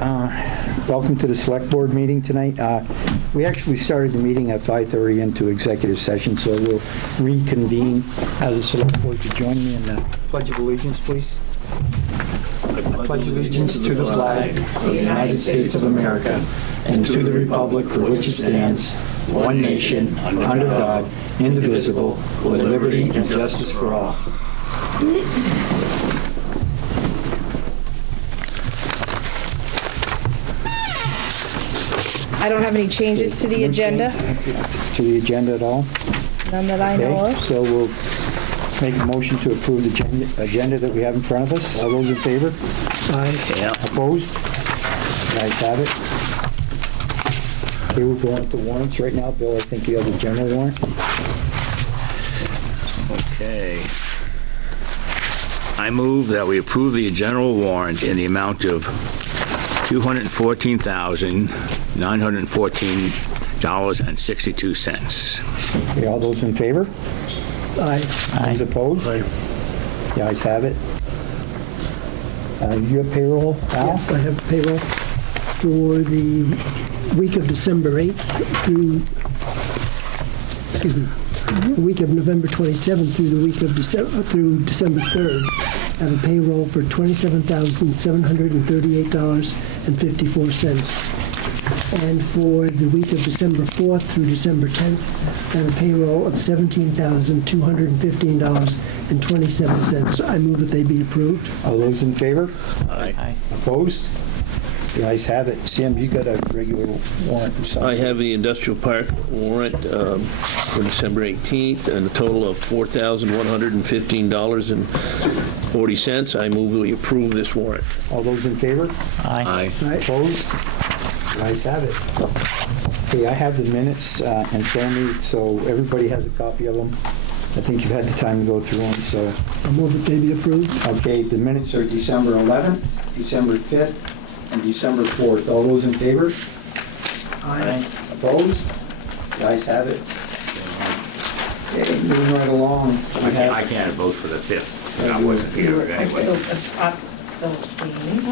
Welcome to the Select Board meeting tonight. We actually started the meeting at 5:30 into executive session, so we'll reconvene as a Select Board. To join me in the Pledge of Allegiance, please. I pledge allegiance to the flag of the United States of America and to the republic for which it stands, one nation, under God, indivisible, with liberty and justice for all. I don't have any changes to the agenda. To the agenda at all? None that I know of. So we'll make a motion to approve the agenda that we have in front of us. All those in favor? Aye. Yeah. Opposed? Ayes have it. Okay, we're going to warrants right now. Bill, I think you have the general warrant. Okay. I move that we approve the general warrant in the amount of $214,914.62. Okay, all those in favor? Aye. Those opposed? Aye. The ayes have it. You have payroll, Al? Yes, I have payroll for the week of December 8th through, the week of November 27th through the week of December 3rd. I have a payroll for $27,738.54. And for the week of December 4th through December 10th, I have a payroll of $17,215.27. I move that they be approved. All those in favor? Aye. Opposed? The ayes have it. Sam, you got a regular warrant or something? I have the industrial park warrant for December 18th and a total of $4,115.40. I move that we approve this warrant. All those in favor? Aye. Opposed? The ayes have it. Okay, I have the minutes in front of me, so everybody has a copy of them. I think you've had the time to go through them, so. I move that they be approved. Okay, the minutes are December 11th, December 5th, and December 4th. All those in favor? Aye. Opposed? The ayes have it. Okay, moving right along. I can't vote for the 5th. I wasn't here anyway. So Bill abstains.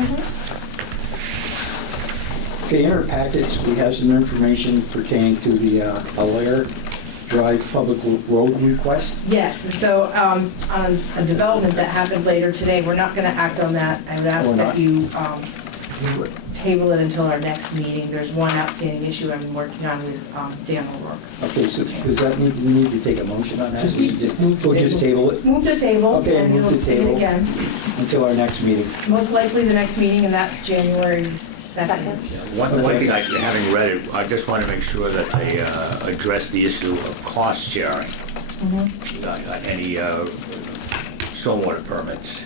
Okay, in our packets, we have some information pertaining to the Allaire Drive public road request. Yes, and so on a development that happened later today, we're not going to act on that. I would ask that you table it until our next meeting. There's one outstanding issue I'm working on with Dan O'Rourke. Okay, so does that mean we need to take a motion on that? Just move to Just table it Move to table, Okay, and move you'll to see it table. again. until our next meeting? Most likely the next meeting, and that's January 2nd. One thing, having read it, I just want to make sure that they address the issue of cost sharing on any stormwater permits.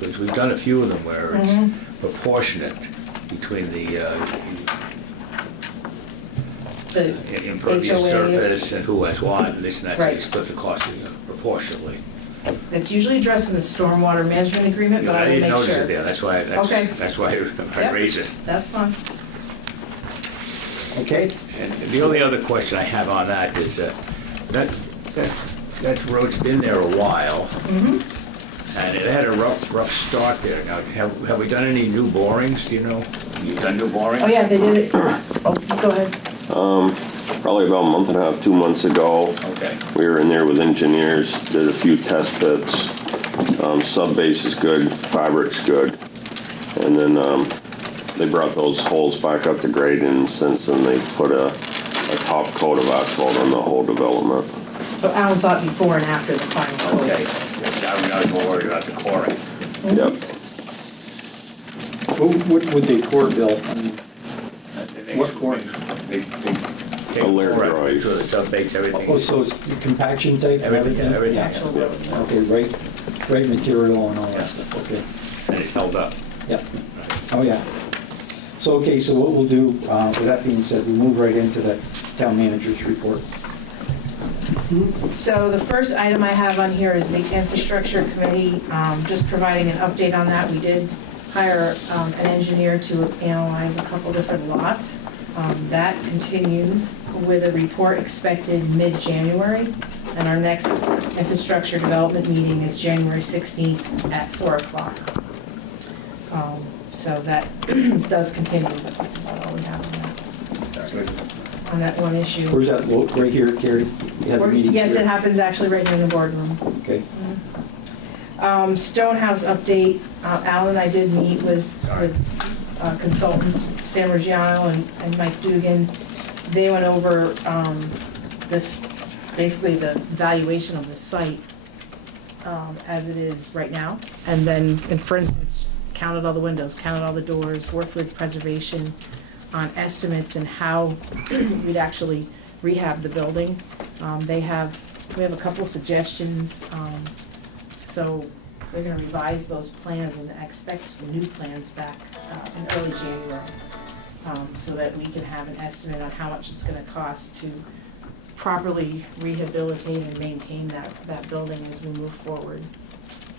Because we've done a few of them where it's proportionate between the impervious HOA. surface and who has what, and this and that, Right. they split the cost proportionately. It's usually addressed in the stormwater management agreement, but I will didn't make notice sure. it there, that's why I Yep. raised it. That's fine. Okay? And the only other question I have on that is that road's been there a while, and it had a rough start there. Now, have we done any new borings? Do you know? You done new borings? Oh, yeah, they did it. Oh, go ahead. Probably about a month and a half, 2 months ago. Okay. We were in there with engineers, did a few test bits. Sub-base is good, fabric's good. And then they brought those holes back up to grade, and since then they put a top coat of asphalt on the whole development. So Alan saw it before and after the final. Okay. Now we're not worried about the coring. Yep. What would they core, Bill? I mean, what coring? They take Allaire core out, Drive. make sure the sub-base, everything. Oh, so it's compaction type? and Everything. Actual road. Okay, right material and all that stuff, okay. And it held up. Yep. Oh, yeah. So, okay, so what we'll do, with that being said, we move right into the town manager's report. So the first item I have on here is the infrastructure committee, just providing an update on that. We did hire an engineer to analyze a couple different lots. That continues with a report expected mid-January, and our next infrastructure development meeting is January 16th at 4 o'clock. So that does continue, but that's about all we have on that one issue. Where's that, right here, Carrie? You have the meeting Yes, here? it happens actually right here in the boardroom. Okay. Stonehouse update, Al and I did meet with consultants, Sam Reggiano and Mike Dugan. They went over this, basically the valuation of the site as it is right now. And then, for instance, counted all the windows, counted all the doors, worked with preservation on estimates and how we'd actually rehab the building. We have a couple suggestions. So we're gonna revise those plans and expect new plans back in early January, so that we can have an estimate on how much it's gonna cost to properly rehabilitate and maintain that building as we move forward.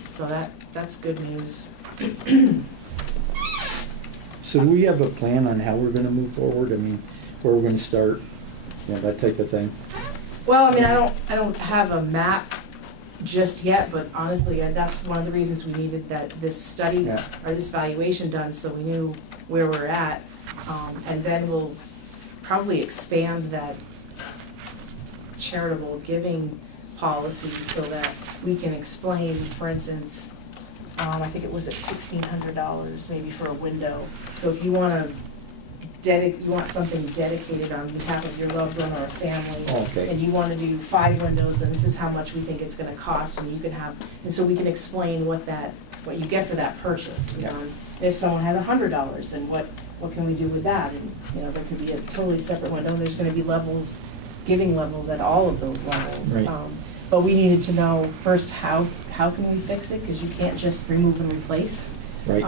So that's good news. So do we have a plan on how we're gonna move forward? I mean, where we're gonna start, that type of thing? Well, I mean, I don't have a map just yet, but honestly, that's one of the reasons we needed this study or this valuation done, so we knew where we're at. And then we'll probably expand that charitable giving policy so that we can explain, for instance, I think it was at $1,600 maybe for a window. So if you want something dedicated on behalf of your loved one or a family, and you want to do 5 windows, then this is how much we think it's going to cost, and you can have, and so we can explain what you get for that purchase. If someone had $100, then what can we do with that? And there could be a totally separate window. There's going to be levels, giving levels at all of those levels. Right. But we needed to know first how can we fix it, because you can't just remove and replace. Right.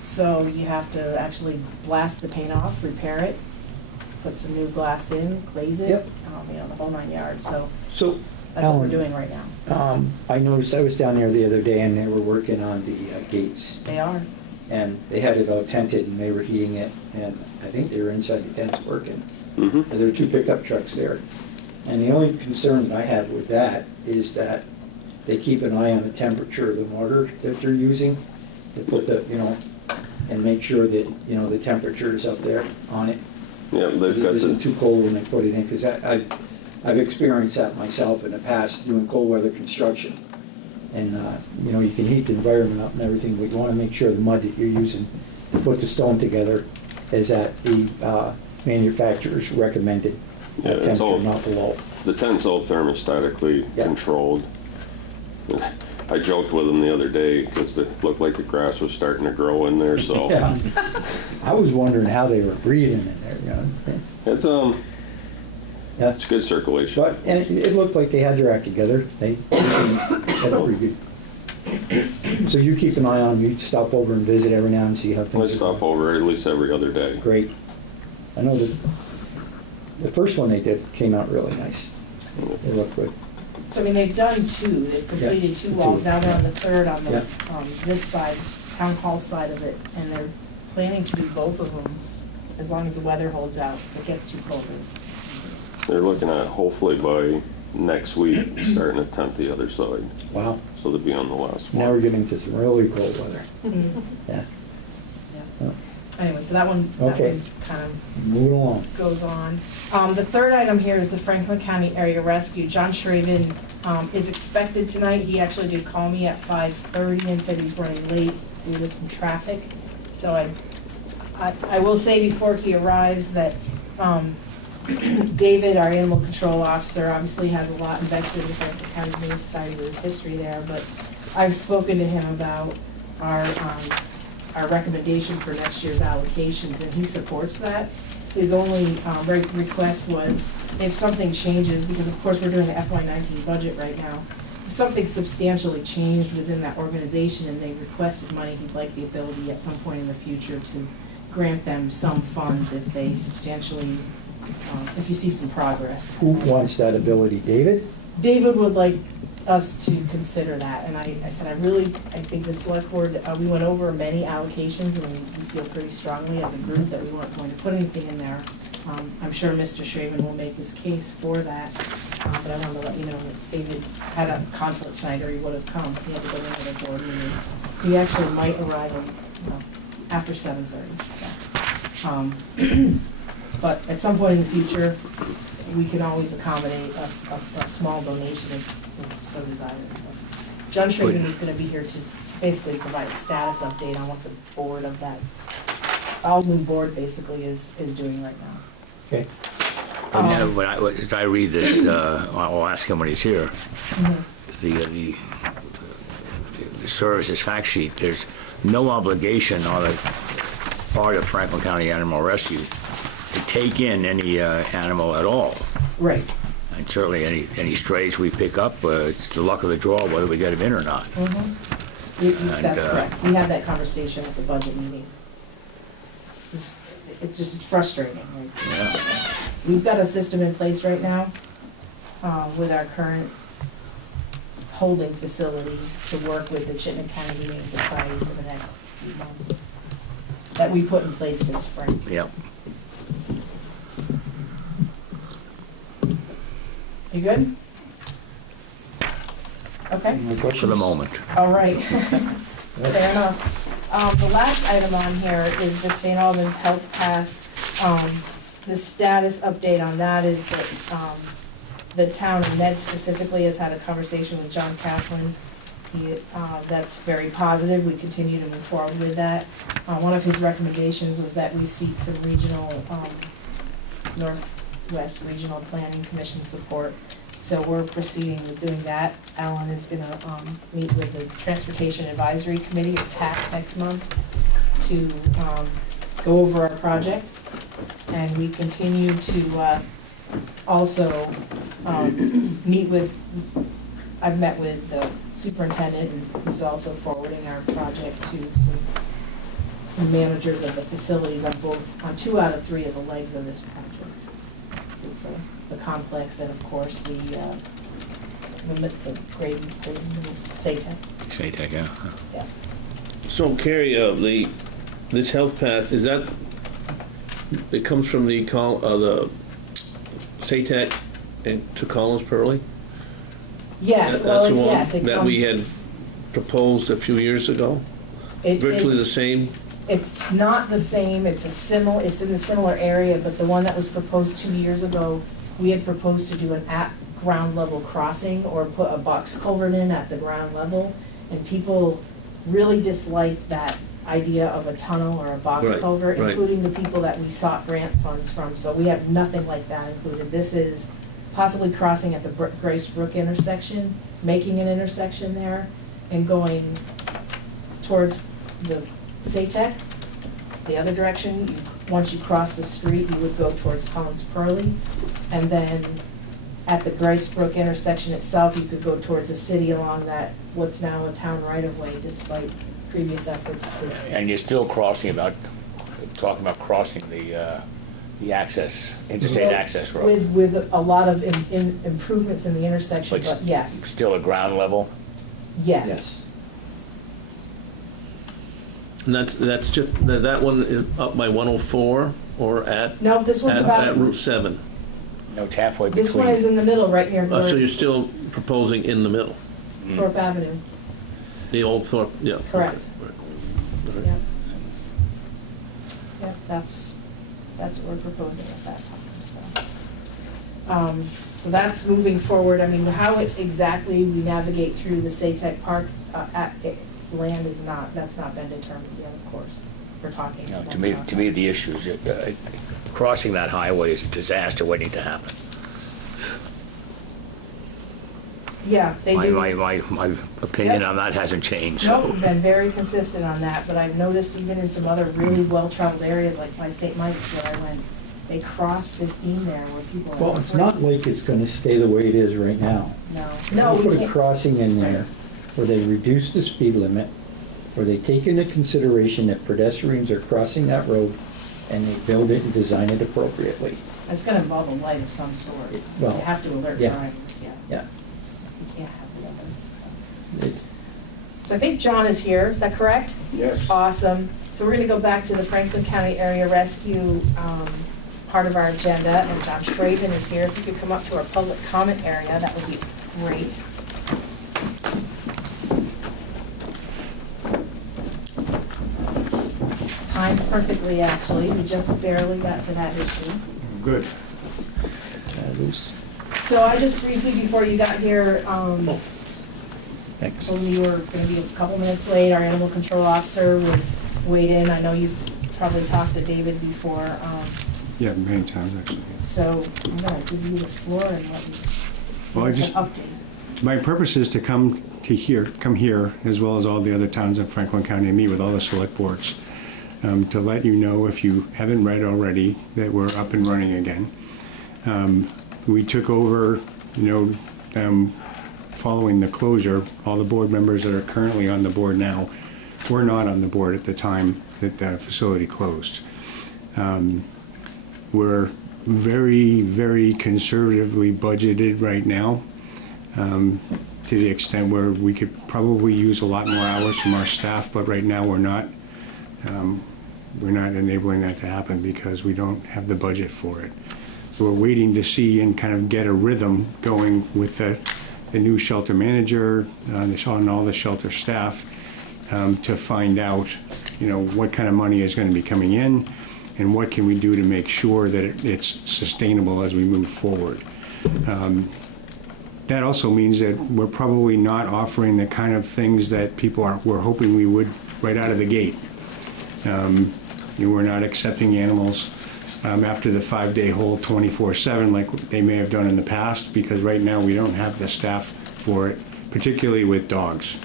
So you have to actually blast the paint off, repair it, put some new glass in, glaze it, Yep. The whole 9 yards. So that's Alan, what we're doing right now. I noticed, I was down there the other day and they were working on the gates. They are. And they had it all tented and they were heating it, and I think they were inside the tents working. Mm-hmm. And there were 2 pickup trucks there. And the only concern that I have with that is that they keep an eye on the temperature of the mortar that they're using to put and make sure that, the temperature is up there on it. Yeah, they've It got isn't too cold when they put it in, because I've experienced that myself in the past doing cold weather construction. And, you can heat the environment up and everything, but you want to make sure the mud that you're using to put the stone together is at the manufacturer's recommended temperature, not below. The tent's all thermostatically controlled. I joked with them the other day because it looked like the grass was starting to grow in there. So Yeah. I was wondering how they were breathing in there. It's good circulation. But it looked like they had their act together. They had a pretty good. So you keep an eye on them. You stop over and visit every now and see how things I stop over at least every other day. Great. I know that the first one they did came out really nice. They look good. So they've done 2. They've completed 2 walls. Now they're on the 3rd on the this side, town hall side of it, and they're planning to do both of them as long as the weather holds out. It gets too cold. They're looking at hopefully by next week starting to tent the other side. Wow. So they'll be on the last one. Now we're getting to some really cold weather. Yeah. Anyway, so that one kind of moving along. goes on. The 3rd item here is the Franklin County Area Rescue. John Schraven is expected tonight. He actually did call me at 5:30 and said he's running late due to some traffic. So I will say before he arrives that David, our animal control officer, obviously has a lot invested in the Franklin County Humane Society with his history there, but I've spoken to him about our recommendation for next year's allocations, and he supports that. His only request was if something changes, because of course we're doing the FY19 budget right now, if something substantially changed within that organization and they requested money, he'd like the ability at some point in the future to grant them some funds if they substantially, if you see some progress. Who wants that ability, David? David would like us to consider that, and I said I think the select board, we went over many allocations and we feel pretty strongly as a group that we weren't going to put anything in there. I'm sure Mr. Schraven will make his case for that, but I wanted to let you know that David had a conflict tonight or he would have come. He had to go to another board meeting. He actually might arrive after 7:30. But at some point in the future, we can always accommodate a small donation if so desired. John Schraven is going to be here to basically provide a status update on what the board of that Albans board basically is doing right now. Okay. As I read this, I'll ask him when he's here. Mhm. The services fact sheet, there's no obligation on the part of Franklin County Animal Rescue to take in any animal at all. Right. And certainly any strays we pick up, it's the luck of the draw whether we get them in or not. Mm-hmm. That's correct. We had that conversation at the budget meeting. It's just frustrating. Right? Yeah. We've got a system in place right now with our current holding facility to work with the Chittenden County Humane Society for the next few months that we put in place this spring. Yep. You good? Okay. Any For questions? the moment. All right. Fair enough. The last item on here is the St. Albans Health Path. The status update on that is that the town of Ned specifically has had a conversation with John Kaplan. That's very positive. We continue to move forward with that. One of his recommendations was that we seek some regional, Northwest Regional Planning Commission support. So we're proceeding with doing that. Alan is going to meet with the Transportation Advisory Committee, or TAC, next month to go over our project. And we continue to also meet with, I've met with the superintendent, who's also forwarding our project to some managers of the facilities on 2 out of 3 of the legs of this project. So it's the complex and of course the grade SATEC. SATEC, yeah. Yeah. So Carrie, this health path, is that, it comes from the SATEC to Collins Pearly? Yes, That's well, the one yes, it that we had proposed a few years ago? Virtually the same? It's not the same, it's in the similar area, but the one that was proposed 2 years ago, we had proposed to do an at ground level crossing or put a box culvert in at the ground level, and people really disliked that idea of a tunnel or a box culvert, including the people that we sought grant funds from, so we have nothing like that included. This is possibly crossing at the Grace Brook intersection, making an intersection there, and going towards the SATEC, the other direction. Once you cross the street, you would go towards Collins Pearly, and then at the Grace Brook intersection itself, you could go towards the city along that, what's now a town right-of-way, despite previous efforts to. And you're still talking about crossing the access, interstate access road. With a lot of improvements in the intersection, but yes. Still at ground level? Yes. And that's just, that one is up by 104 or at? No, this one's about. At Route 7. No, it's halfway between. This one is in the middle, right near So you're still proposing in the middle? Thorpe Avenue. The old Thorpe, yeah. Correct. Right. Yeah. Yeah, that's what we're proposing at that time, so. So that's moving forward. I mean, how exactly we navigate through the SATEC Park land is that's not been determined yet, of course. We're talking. To me, the issue is crossing that highway is a disaster waiting to happen. Yeah, they do. My opinion on that hasn't changed. No, we've been very consistent on that, but I've noticed even in some other really well-traveled areas, like by St. Mike's where I went, they crossed 15 there where people are. Well, it's not like it's going to stay the way it is right now. No, They we put a can't. crossing in there where they reduce the speed limit, where they take into consideration that pedestrians are crossing that road, and they build it and design it appropriately. It's gonna involve a light of some sort. Well, You have to alert yeah. drivers, yeah. Yeah. You can't have the other. It's- So I think John is here, is that correct? Yes. Awesome. So we're gonna go back to the Franklin County Area Rescue part of our agenda, and John Schraven is here. If you could come up to our public comment area, that would be great. perfectly, actually. We just barely got to that issue. Good. So I just briefly, before you got here, Thanks. when we were going to be a couple minutes late, our animal control officer was weighed in. I know you've probably talked to David before. Yeah, many times actually. So I'm going to give you the floor and let you Well, give us an update. My purpose is to come here, as well as all the other towns in Franklin County, and meet with all the select boards, to let you know, if you haven't read already, that we're up and running again. We took over, following the closure. All the board members that are currently on the board now were not on the board at the time that the facility closed. We're very, very conservatively budgeted right now, to the extent where we could probably use a lot more hours from our staff, but right now we're not enabling that to happen because we don't have the budget for it. So we're waiting to see and kind of get a rhythm going with the new shelter manager and all the shelter staff, to find out, what kind of money is going to be coming in and what can we do to make sure that it's sustainable as we move forward. That also means that we're probably not offering the kind of things that people were hoping we would right out of the gate. We're not accepting animals after the 5-day hold 24/7 like they may have done in the past, because right now we don't have the staff for it, particularly with dogs.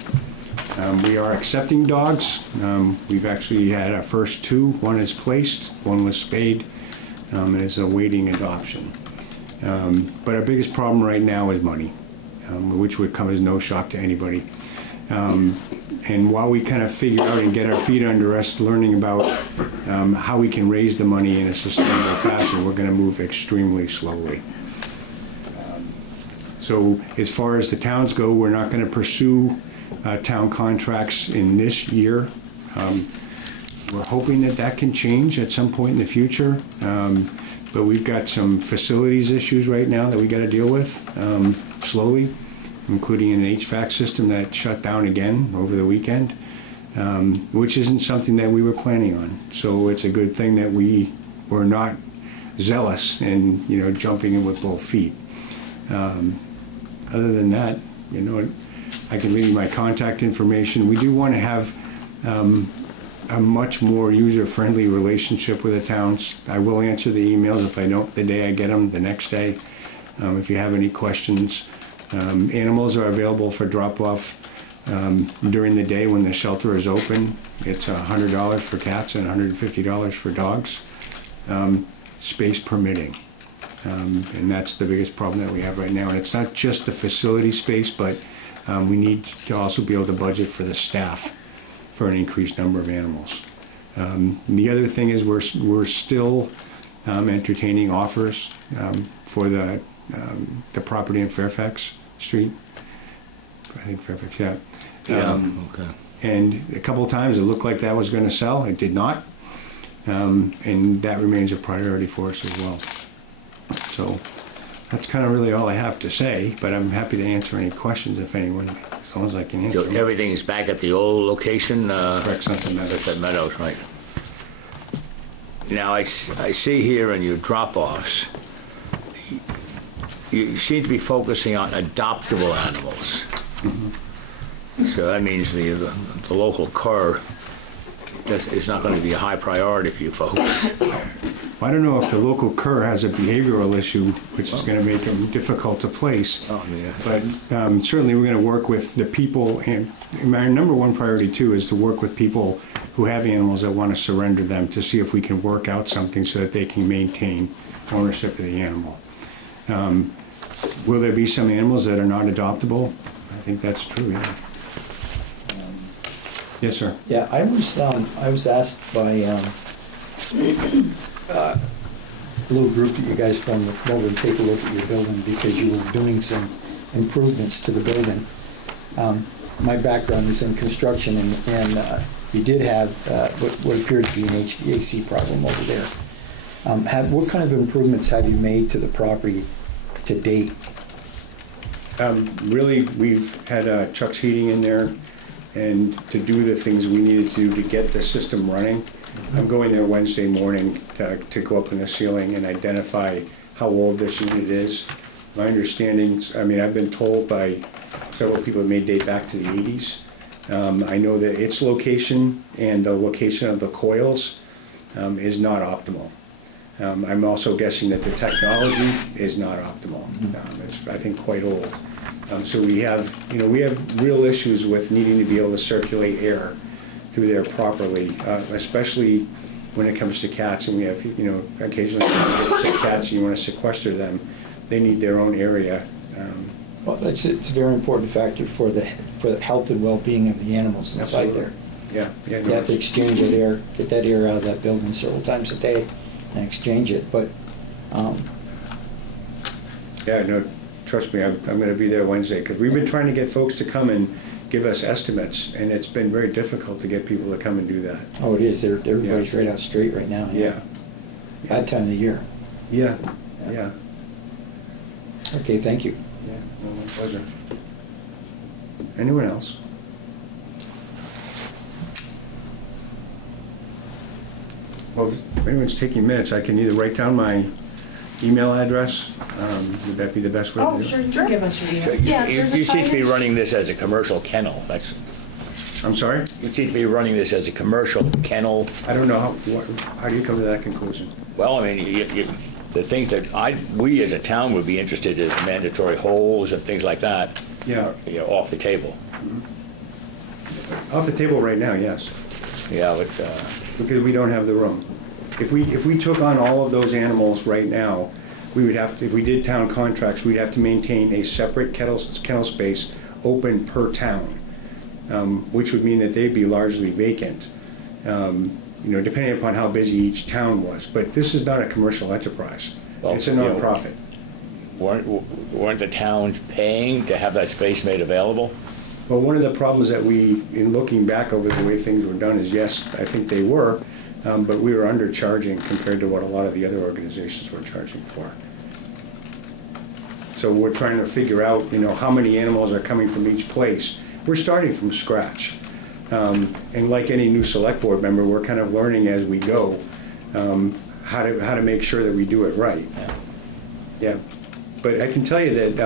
We are accepting dogs. We've actually had our first 2. One is placed, one was spayed, and is awaiting adoption. But our biggest problem right now is money, which would come as no shock to anybody. And while we kind of figure out and get our feet under us, learning about how we can raise the money in a sustainable fashion, we're going to move extremely slowly. So as far as the towns go, we're not going to pursue town contracts in this year. We're hoping that can change at some point in the future. But we've got some facilities issues right now that we got to deal with slowly, including an HVAC system that shut down again over the weekend, which isn't something that we were planning on. So it's a good thing that we were not zealous and jumping in with both feet. Other than that, I can leave you my contact information. We do want to have a much more user-friendly relationship with the towns. I will answer the emails if I don't the day I get them, the next day. If you have any questions. Animals are available for drop-off during the day when the shelter is open. It's $100 for cats and $150 for dogs, space permitting. And that's the biggest problem that we have right now. And it's not just the facility space, but we need to also be able to budget for the staff for an increased number of animals. The other thing is we're still entertaining offers for the property in Fairfax Street. I think Fairfax, yeah. Okay. And a couple of times it looked like that was going to sell. It did not. And that remains a priority for us as well. So that's kind of really all I have to say, but I'm happy to answer any questions if anyone, as long as I can answer So them. everything is back at the old location? Correct, Sunset Meadows. Sunset Meadows, right. Now, I see here in your drop-offs, you seem to be focusing on adoptable animals. Mm-hmm. So that means the local cur is not going to be a high priority for you folks. I don't know if the local cur has a behavioral issue, which is going to make him difficult to place. Oh, yeah. But certainly we're going to work with the people, and my number one priority too is to work with people who have animals that want to surrender them, to see if we can work out something so that they can maintain ownership of the animal. Will there be some animals that are not adoptable? I think that's true, yeah. Yes, sir. Yeah, I was asked by a little group that you guys formed to come over and take a look at your building because you were doing some improvements to the building. My background is in construction, and you did have what appeared to be an HVAC problem over there. What kind of improvements have you made to the property to date? Really, we've had Chuck's Heating in there, and to do the things we needed to get the system running. I'm going there Wednesday morning to go up in the ceiling and identify how old this unit is. My understanding, I mean, I've been told by several people it may date back to the 80s. I know that its location and the location of the coils is not optimal. I'm also guessing that the technology is not optimal. It's, I think, quite old. So we have real issues with needing to be able to circulate air through there properly, especially when it comes to cats. And we have, occasionally when you get sick cats and you want to sequester them, they need their own area. Well, it's a very important factor for the health and well-being of the animals inside there. Yeah. You have to exchange that air, get that air out of that building several times a day and exchange it. But yeah, no, trust me, I'm going to be there Wednesday because we've been trying to get folks to come and give us estimates, and it's been very difficult to get people to come and do that. oh, it is. Everybody's right out straight right now. Yeah. Bad time of the year. Yeah. Okay, thank you. Yeah, well, my pleasure. Anyone else? Well, if anyone's taking minutes, I can either write down my email address. Would that be the best way to do it? Sure, you can give us your So email. you seem to be running this as a commercial kennel. I'm sorry? You seem to be running this as a commercial kennel. I don't know, how do you come to that conclusion? Well, I mean, the things that we as a town would be interested in is mandatory holds and things like that. Yeah. Off the table. Off the table right now, yes. Yeah, but Because we don't have the room. If we took on all of those animals right now, we would have to, if we did town contracts, we'd have to maintain a separate kennel space open per town, which would mean that they'd be largely vacant, depending upon how busy each town was. But this is not a commercial enterprise. Well, it's a nonprofit. weren't the towns paying to have that space made available? Well, one of the problems that in looking back over the way things were done is, yes, I think they were, but we were undercharging compared to what a lot of the other organizations were charging for. So we're trying to figure out, how many animals are coming from each place. We're starting from scratch. And like any new select board member, we're kind of learning as we go how to make sure that we do it right. Yeah. But I can tell you that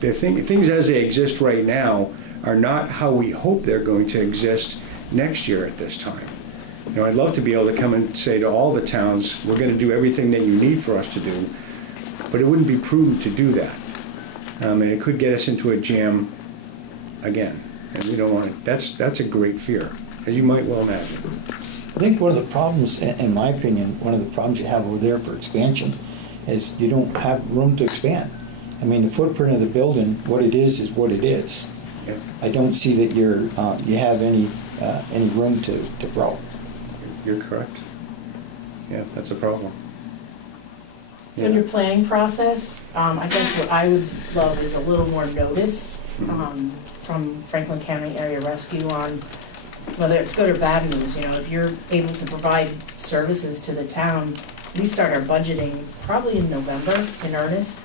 the things as they exist right now are not how we hope they're going to exist next year at this time. I'd love to be able to come and say to all the towns, we're going to do everything that you need for us to do, but it wouldn't be prudent to do that. And it could get us into a jam again, and we don't want it. That's a great fear, as you might well imagine. I think one of the problems, in my opinion, one of the problems you have over there for expansion is you don't have room to expand. I mean, the footprint of the building, what it is what it is. Yep. I don't see that you have any room to grow. You're correct. Yeah, that's a problem. So in your planning process, I guess what I would love is a little more notice from Franklin County Area Rescue on whether it's good or bad news. If you're able to provide services to the town, we start our budgeting probably in November in earnest.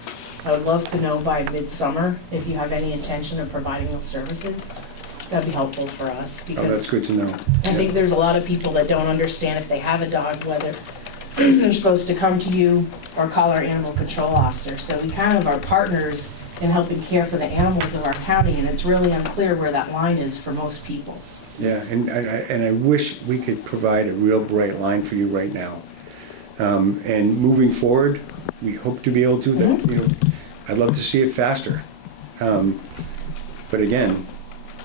I would love to know by midsummer if you have any intention of providing those services. That'd be helpful for us because that's good to know. I think there's a lot of people that don't understand if they have a dog, whether they're supposed to come to you or call our animal control officer. So we kind of are partners in helping care for the animals of our county, and it's really unclear where that line is for most people. Yeah, and I wish we could provide a real bright line for you right now. And moving forward, we hope to be able to do that. I'd love to see it faster. But again,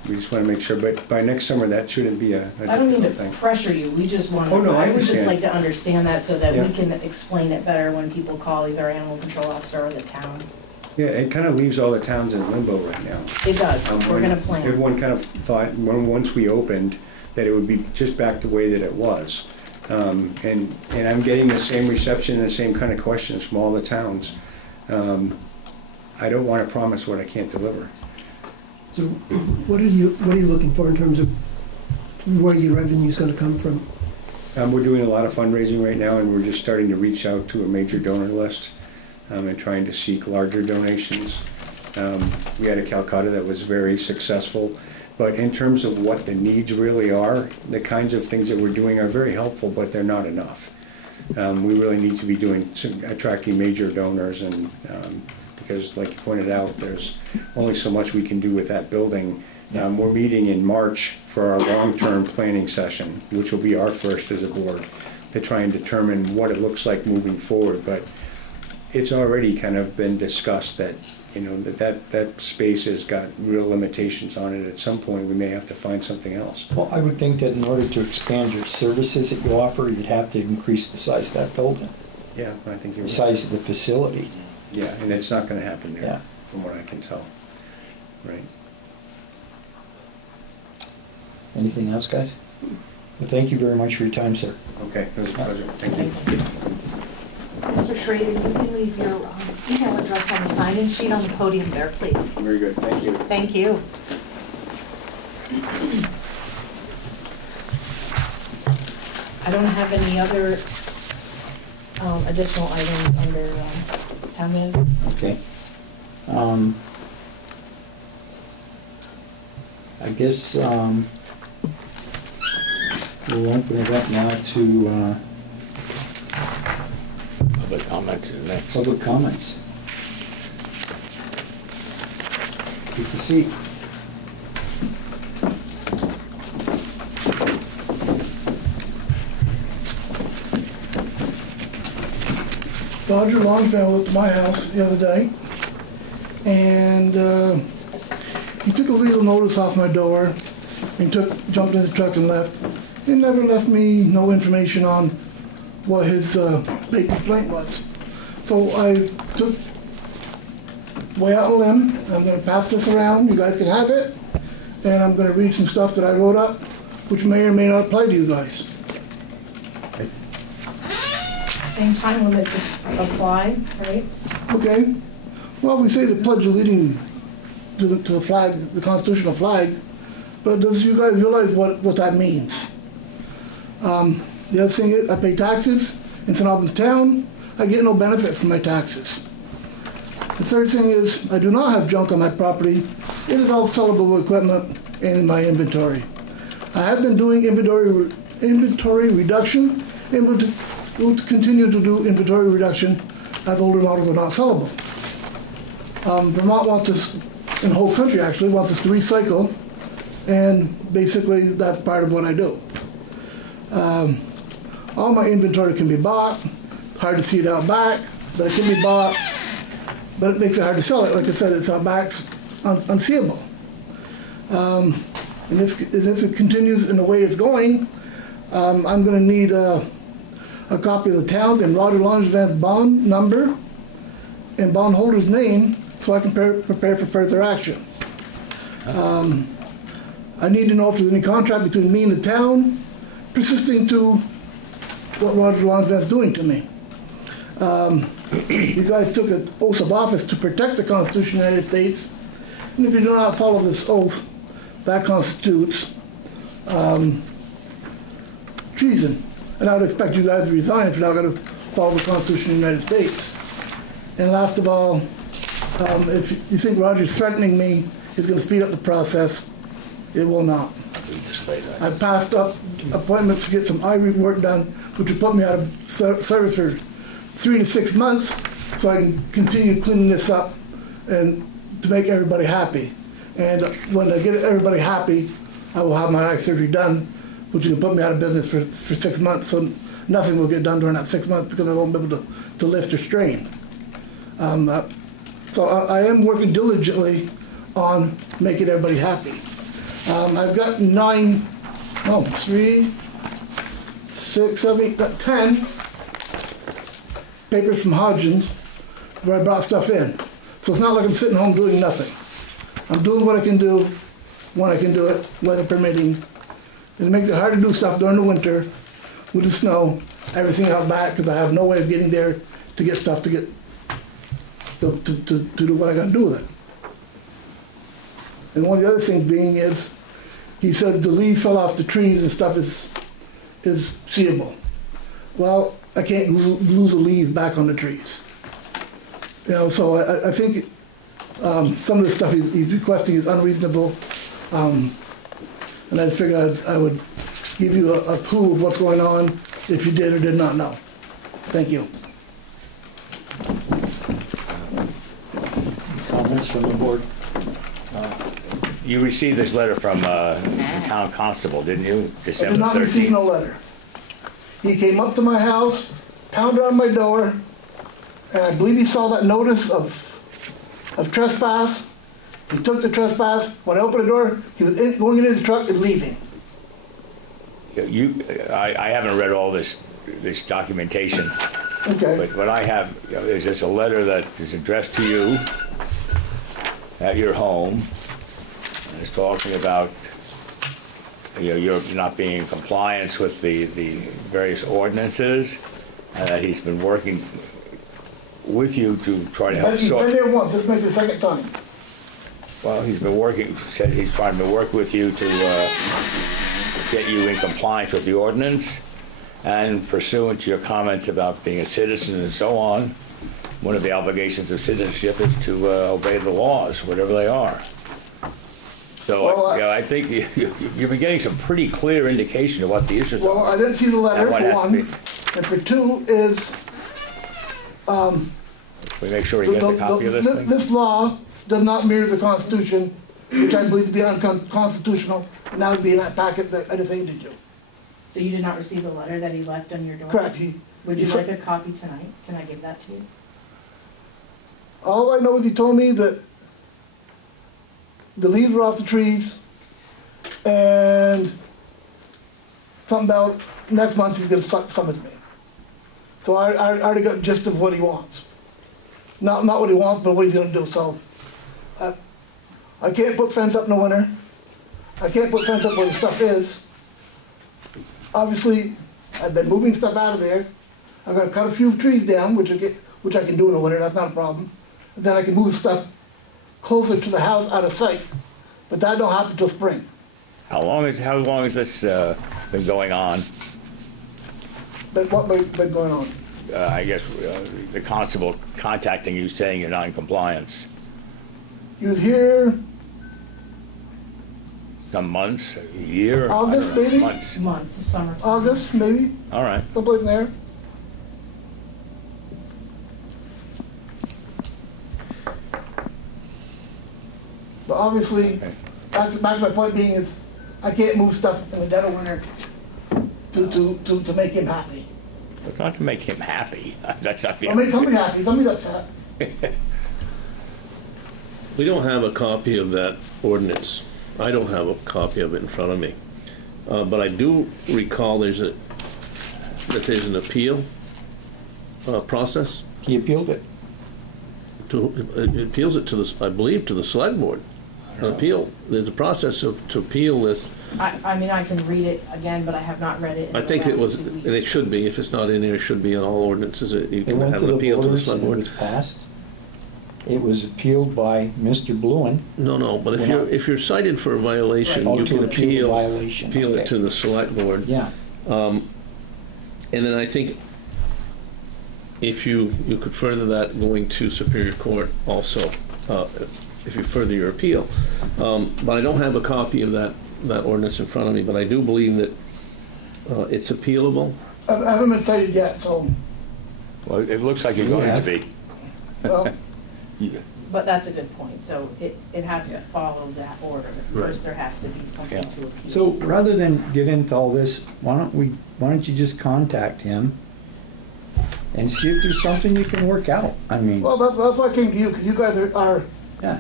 we just want to make sure, but by next summer, that shouldn't be a I don't mean to difficult thing. pressure you, we just want Oh, no, I I would just understand. like to understand that so that Yeah. we can explain it better when people call either our animal control officer or the town. Yeah, it kind of leaves all the towns in limbo right now. It does, we're gonna plan. Everyone kind of thought, once we opened, that it would be just back the way that it was. And I'm getting the same reception and the same kind of questions from all the towns. I don't want to promise what I can't deliver. So what are you looking for in terms of where your revenue is going to come from? We're doing a lot of fundraising right now, and we're just starting to reach out to a major donor list and trying to seek larger donations. We had a Calcutta that was very successful. But in terms of what the needs really are, the kinds of things that we're doing are very helpful, but they're not enough. We really need to be attracting major donors, and because, like you pointed out, there's only so much we can do with that building. We're meeting in March for our long-term planning session, which will be our first as a board, to try and determine what it looks like moving forward. But it's already kind of been discussed that, you know, that space has got real limitations on it. At some point, we may have to find something else. Well, I would think that in order to expand your services that you offer, you'd have to increase the size of that building, Yeah, I think you're the right. size of the facility. Yeah, and it's not going to happen there, Yeah. from what I can tell. Right. Anything else, guys? Well, thank you very much for your time, sir. Okay, it was a pleasure. Thank you. Mr. Schrader, you can leave your email address on the sign-in sheet on the podium there, please. Very good. Thank you. Thank you. I don't have any other additional items under town manager. Okay. I guess we'll open it up now to Public comments is next. public comments. Take a seat. Roger Longfellow was at my house the other day, and he took a legal notice off my door and jumped in the truck and left. He never left me no information on what his big complaint was. So I took way out on a limb. I'm going to pass this around. You guys can have it, and I'm going to read some stuff that I wrote up, which may or may not apply to you guys. Same time limits apply, right? Okay. Well, we say the Pledge of Allegiance to the flag, the constitutional flag, but does you guys realize what that means? The other thing is, I pay taxes in St. Albans town. I get no benefit from my taxes. The third thing is, I do not have junk on my property. It is all sellable equipment in my inventory. I have been doing inventory reduction, and will continue to do inventory reduction as older models are not sellable. Vermont wants us, and the whole country actually, wants us to recycle, and basically that's part of what I do. All my inventory can be bought. Hard to see it out back, but it can be bought. But it makes it hard to sell it. Like I said, it's out back's unseeable. And if it continues in the way it's going, I'm going to need a copy of the town's and Roger Longevant's bond number and bondholder's name so I can prepare for further action. I need to know if there's any contract between me and the town persisting to what Roger Longevant's doing to me. You guys took an oath of office to protect the Constitution of the United States, and if you do not follow this oath, that constitutes treason. And I would expect you guys to resign if you're not going to follow the Constitution of the United States. And last of all, if you think Roger's threatening me is going to speed up the process, it will not. I passed up appointments to get some ivory work done, which would put me out of service for 3 to 6 months, so I can continue cleaning this up and to make everybody happy. And when I get everybody happy, I will have my eye surgery done, which will put me out of business for 6 months. So nothing will get done during that 6 months because I won't be able to lift or strain. So I am working diligently on making everybody happy. I've got 10 papers from Hodgins where I brought stuff in. So it's not like I'm sitting home doing nothing. I'm doing what I can do when I can do it, weather permitting. And it makes it hard to do stuff during the winter with the snow, everything out back, because I have no way of getting there to get stuff to do what I got to do with it. And one of the other things being is, he says the leaves fell off the trees and stuff is seeable. Well, I can't glue the leaves back on the trees. You know, so I think some of the stuff he's requesting is unreasonable. And I just figured I would give you a clue of what's going on if you did or did not know. Thank you. Comments from the board? You received this letter from the town constable, didn't you? I December did not receive 13th. no letter. He came up to my house, pounded on my door, and I believe he saw that notice of trespass. He took the trespass. When I opened the door, he was going in his truck and leaving. I haven't read all this documentation, Okay. but what I have is just a letter that is addressed to you at your home. And it's talking about you're not being in compliance with the various ordinances, and that he's been working with you to try to help He's been sort. there once. This makes the second time. Well, he's been working. Said he's trying to work with you to get you in compliance with the ordinance, and pursuant to your comments about being a citizen and so on. One of the obligations of citizenship is to obey the laws, whatever they are. So, Well, I think you've been getting some pretty clear indication of what the issues Well, are. I didn't see the letter, And what for has to one. be- And for two is, We make sure he gets a copy of this thing. this law does not mirror the Constitution, which I believe to be unconstitutional, and that would be in that packet that I just handed you. So you did not receive the letter that he left on your door? Correct. Would you he like said- a copy tonight? Can I give that to you? All I know is he told me that the leaves were off the trees, and something about next month he's gonna summons me. So I already got gist of what he wants. Not what he wants, but what he's gonna do, so. I can't put fence up in the winter. I can't put fence up where the stuff is. Obviously, I've been moving stuff out of there. I'm gonna cut a few trees down, which I can do in the winter, that's not a problem. And then I can move stuff closer to the house out of sight, but that don't happen till spring. How long has this been going on? But what been going on? I guess the constable contacting you saying you're not in compliance. He was here Some months, a year? August, I don't know, maybe? Months. Months of summer. August, maybe, All right. someplace in there. But obviously, back to my point being is, I can't move stuff in the dead of winter to make him happy. But not to make him happy. That's not the. I'll make somebody happy, somebody's upset. We don't have a copy of that ordinance. I don't have a copy of it in front of me. But I do recall there's an appeal process. He appealed it. It appeals it to the, I believe, to the select board. An appeal, there's a process to appeal this. I mean, I can read it again, but I have not read it in I the think it last was, 2 and weeks. it should be, if it's not in there, it should be on all ordinances. You It can went have to an the appeal to the voters select and it board. was passed. It was appealed by Mr. Bluen. No, but Well, if you're cited for a violation, Oh, you to can appeal the violation, appeal it okay. to the select board. Yeah. And then I think if you could further that going to Superior Court also, if you further your appeal. But I don't have a copy of that ordinance in front of me, but I do believe that it's appealable. I haven't been cited yet, so, Well, it looks like you're going to be. well, But that's a good point, so it has to follow that order. Right. First, there has to be something Yeah. to appeal. So rather than get into all this, why don't you just contact him and see if there's something you can work out? I mean, well, that's why I came to you, because you guys are yeah,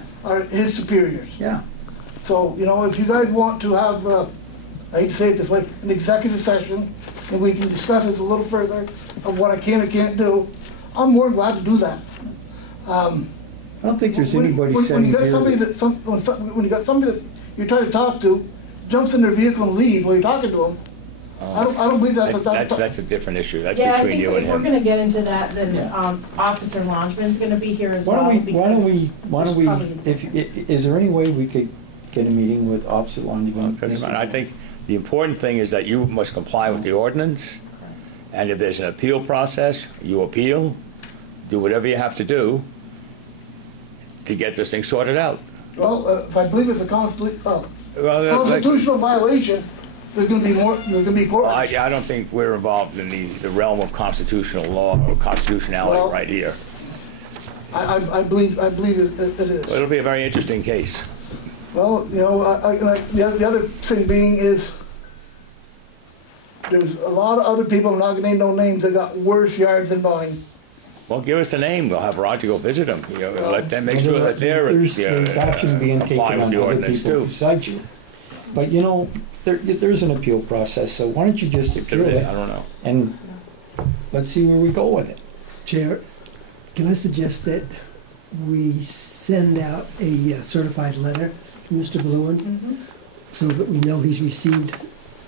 his superiors. yeah. So, if you guys want to have, I hate to say it this way, an executive session, and we can discuss this a little further of what I can and can't do, I'm more than glad to do that. I don't think there's anybody when sitting you got here somebody that- when you got somebody that you're trying to talk to, jumps in their vehicle and leaves while you're talking to them, I don't believe that's That's a different issue. That's Yeah, I between think you and if we're him. gonna get into that, then Yeah. Officer Longman's gonna be here as Why well. don't we, because there's probably a different- is there any way we could get a meeting with Officer Longivan? Doesn't matter. I think the important thing is that you must comply with the ordinance, and if there's an appeal process, you appeal, do whatever you have to do to get this thing sorted out. Well, if I believe it's a constitutional violation, there's gonna be more, there's gonna be court Well, action. I don't think we're involved in the realm of constitutional law or constitutionality Well- right here. I believe it is. It'll be a very interesting case. Well, you know, the other thing being is, there's a lot of other people, I'm not gonna name no names, that got worse yards than mine. Well, give us the name, we'll have Roger go visit them, you know, let them make sure that they're There's action being taken applying with on the other ordinance people too. besides you. But you know, there's an appeal process, so why don't you just appeal There is, it? I don't know. And let's see where we go with it. Chair, can I suggest that we send out a certified letter to Mr. Bluen so that we know he's received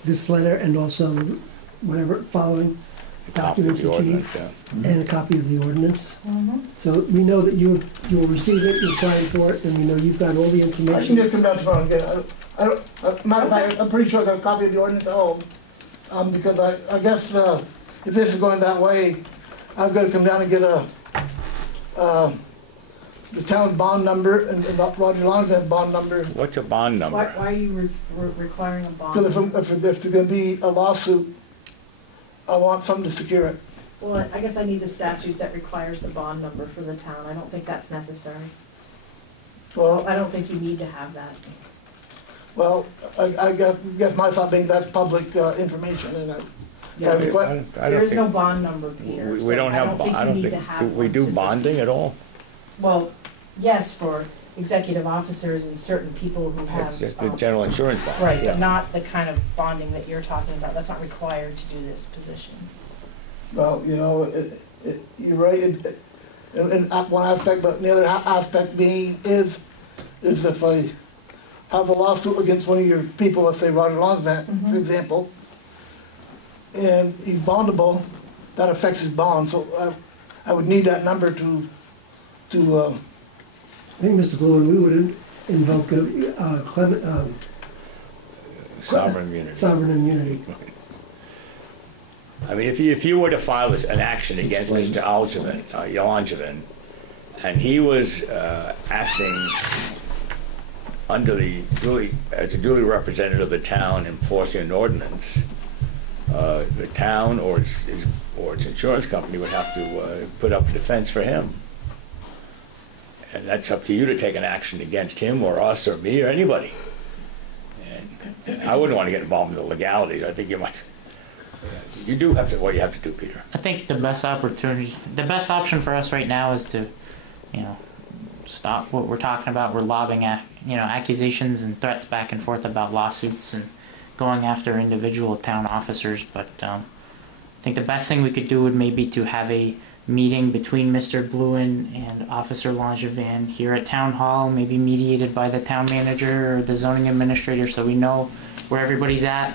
this letter and also whatever following Copy of documents the that you need, ordinance, yeah. and a copy of the ordinance. So we know that you'll receive it, you'll sign for it, and we know you've got all the I can information. just come down tomorrow and get it. Matter of fact, I'm pretty sure I got a copy of the ordinance at home. Because I guess, if this is going that way, I've gotta come down and get the town's bond number and Roger Longman's bond number. What's a bond number? Why are you requiring a bond? Because if there's gonna be a lawsuit, I want something to secure it. Well, I guess I need a statute that requires the bond number for the town. I don't think that's necessary. Well, I don't think you need to have that. well, I guess my thought being that's public information and Yeah, I request, I don't There is no think- bond number, Peter. We so don't have, think I you don't need think, to have do we one do to bonding at all? Well, yes, for executive officers and certain people who have. Just the general insurance bond? Right, yeah. but not the kind of bonding that you're talking about. That's not required to do this position. well, you know, you're right in one aspect, but the other aspect being is if I have a lawsuit against one of your people, let's say Roger Longsman, for example, and he's bondable, that affects his bond, so I would need that number to I think, Mr. Bluen, we would invoke Sovereign immunity. sovereign immunity. I mean, if you were to file an action against Mr. Yolangevin, and he was acting under as a duly representative of the town enforcing an ordinance, the town or its insurance company would have to put up a defense for him. And that's up to you to take an action against him or us or me or anybody. And I wouldn't want to get involved in the legalities. I think you might. You do have to, what you have to do, Peter. I think the best option for us right now is to, stop what we're talking about. We're lobbing at, accusations and threats back and forth about lawsuits and going after individual town officers. But I think the best thing we could do would maybe to have a meeting between Mr. Bluen and Officer Langevin here at Town Hall, maybe mediated by the town manager or the zoning administrator, so we know where everybody's at.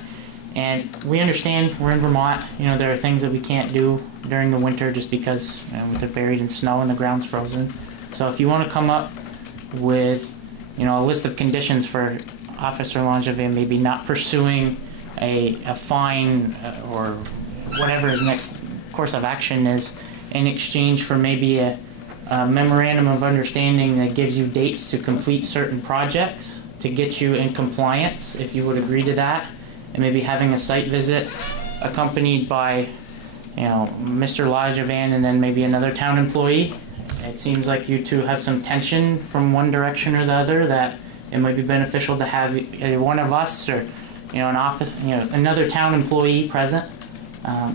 And we understand we're in Vermont. There are things that we can't do during the winter just because they're buried in snow and the ground's frozen. So if you want to come up with, a list of conditions for Officer Langevin, maybe not pursuing a fine or whatever his next course of action is, in exchange for maybe a memorandum of understanding that gives you dates to complete certain projects to get you in compliance, if you would agree to that, and maybe having a site visit accompanied by, Mr. Langevin and then maybe another town employee. It seems like you two have some tension from one direction or the other that it might be beneficial to have either one of us or, another town employee present.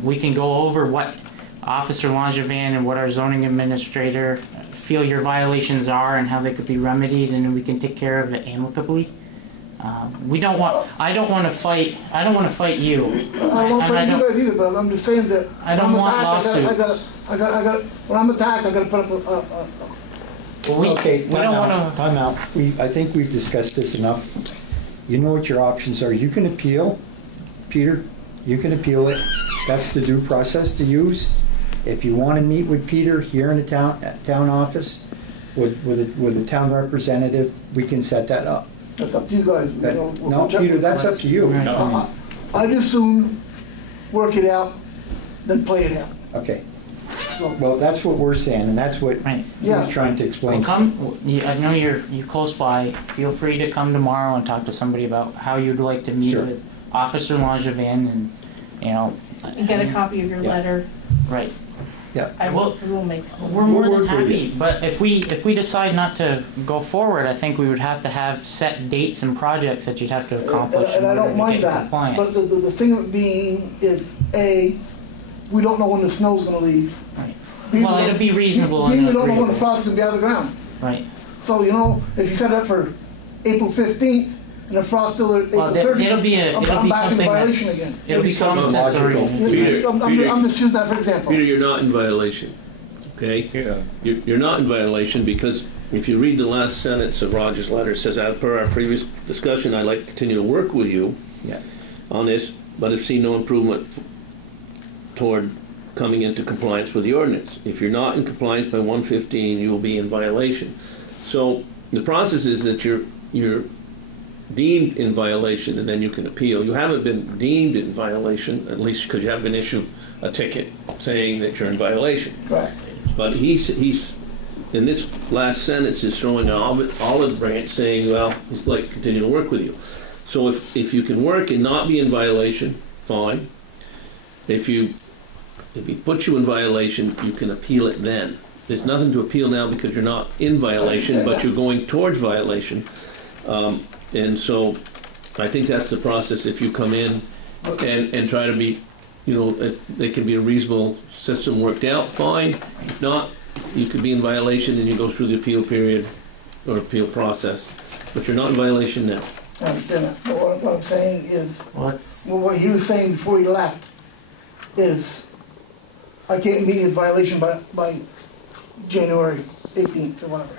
We can go over what Officer Langevin and what our zoning administrator feel your violations are and how they could be remedied, and we can take care of it amicably. I don't want to fight you. I don't want to fight you guys either, but I'm just saying that I don't want lawsuits. When I'm attacked, I gotta put up a Okay, we don't want to. time out. I think we've discussed this enough. You know what your options are. You can appeal, Peter. You can appeal it. That's the due process to use. If you want to meet with Peter here in the town office with a town representative, we can set that up. That's up to you guys. No, Peter, that's up to you. I'd as soon work it out than play it out. Okay. So, Well, that's what we're saying, and that's what Right. Yeah. he's trying to explain. Well, I know you're close by. Feel free to come tomorrow and talk to somebody about how you'd like to meet Sure. with Officer Langevin and, you know. And get a copy of your Yeah. letter. Right. Yeah. I will make. We're more We'll than work with happy, but if we decide not to go forward, I think we would have to have set dates and projects that you'd have to accomplish and in I order don't to mind get that. compliance. But the thing being is, A, we don't know when the snow's gonna leave. Right. B, Well, we it'll don't- be reasonable B, and we don't know when the agreeable. frost's gonna be out of the ground. Right. So, you know, if you set it up for April 15th, and the frost still at April Well, 30th, it'll be I'm back in something violation that's, again. It'll be common sense logical. oriented. Peter, I'm just using that for example. Peter, you're not in violation, okay? Yeah. You're not in violation because if you read the last sentence of Roger's letter, it says, as per our previous discussion, I'd like to continue to work with you Yeah. on this, but have seen no improvement toward coming into compliance with the ordinance. If you're not in compliance by 115, you will be in violation. So the process is that you're deemed in violation and then you can appeal. You haven't been deemed in violation, at least because you haven't been issued a ticket saying that you're in violation. Correct. But he's in this last sentence is throwing an olive branch saying, well, he'd like to continue to work with you. So if you can work and not be in violation, fine. If he puts you in violation, you can appeal it then. There's nothing to appeal now because you're not in violation, but you're going towards violation. And so I think that's the process. If you come in and try to be, you know, there can be a reasonable system worked out, fine. If not, you could be in violation and you go through the appeal period or appeal process. But you're not in violation now. I understand that. But what I'm saying is, Well, it's, well, what he was saying before he left is, I can't meet his violation by January 18th or whatever.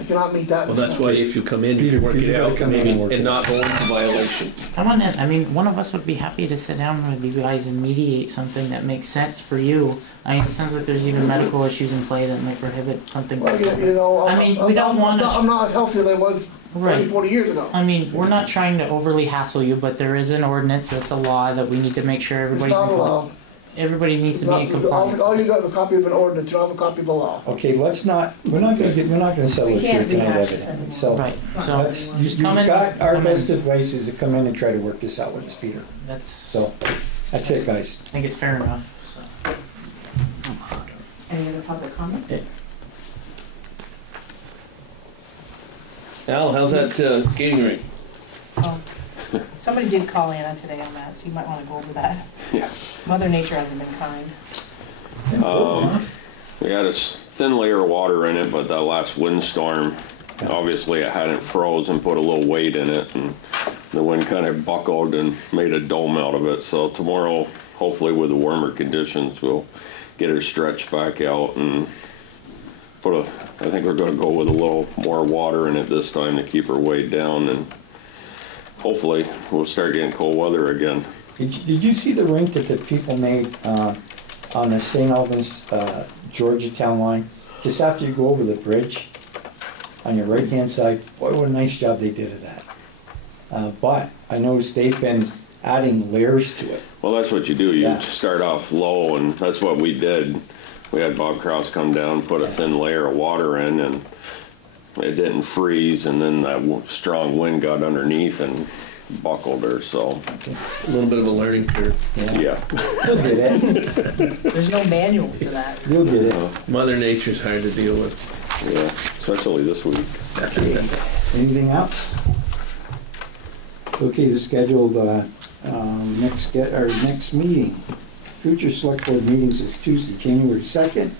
I cannot meet that. Well, that's why if you come in, you Peter, work Peter, it gotta out come in and work and it not go into violation. come on in. I mean, one of us would be happy to sit down with you guys and mediate something that makes sense for you. I mean, it sounds like there's even medical issues in play that might prohibit something. Well, you know, I mean, we don't want to. I'm not as healthy as I was 30, Right. 40 years ago. I mean, we're not trying to overly hassle you, but there is an ordinance that's a law that we need to make sure It's everybody's not in allowed. everybody needs It's to be in not, compliance. all you got is a copy of an ordinance, you don't have a copy of a law. Okay, we're not gonna sell We this here can't tonight, rehash this evidently. anymore. So Right. So let's, just you've come in. got our come in. best advice is to come in and try to work this out with us, Peter. That's. So, that's it, guys. I think it's fair enough. So. Any other public comment? Al, how's that skating rink? Oh, somebody did call Anna today on that, so you might want to go over that. Yeah. Mother Nature hasn't been kind. We had a thin layer of water in it, but that last windstorm, obviously it hadn't froze and put a little weight in it, and the wind kind of buckled and made a dome out of it. So tomorrow, hopefully with the warmer conditions, we'll get it stretched back out and I think we're going to go with a little more water in it this time to keep her weight down, and hopefully we'll start getting cold weather again. Did you see the rink that the people made on the St. Albans, Georgia town line? Just after you go over the bridge, on your right-hand side, boy, what a nice job they did of that. But I noticed they've been adding layers to it. Well, that's what you do. You Yeah. start off low, and that's what we did. We had Bob Krause come down, put a thin layer of water in, and it didn't freeze, and then that strong wind got underneath and buckled her, so, A little bit of a learning curve. yeah. You'll get it. There's no manual for that. You'll get it. Mother Nature's hard to deal with. Yeah, especially this week. Okay. Anything else? Okay, the scheduled next meeting. Future select board meetings is Tuesday, January 2nd,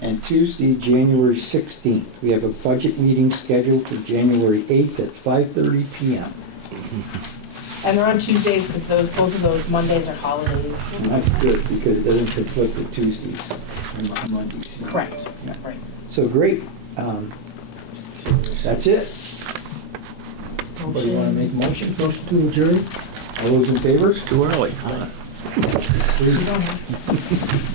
and Tuesday, January 16th. We have a budget meeting scheduled for January 8th at 5:30 p.m. And they're on Tuesdays because both of those Mondays are holidays. And that's good because it doesn't conflict with Tuesdays and Mondays. Correct. Yeah. Right. So great. That's it. Anybody want to make a motion? Motion to adjourn? All those in favor? Too early. Three.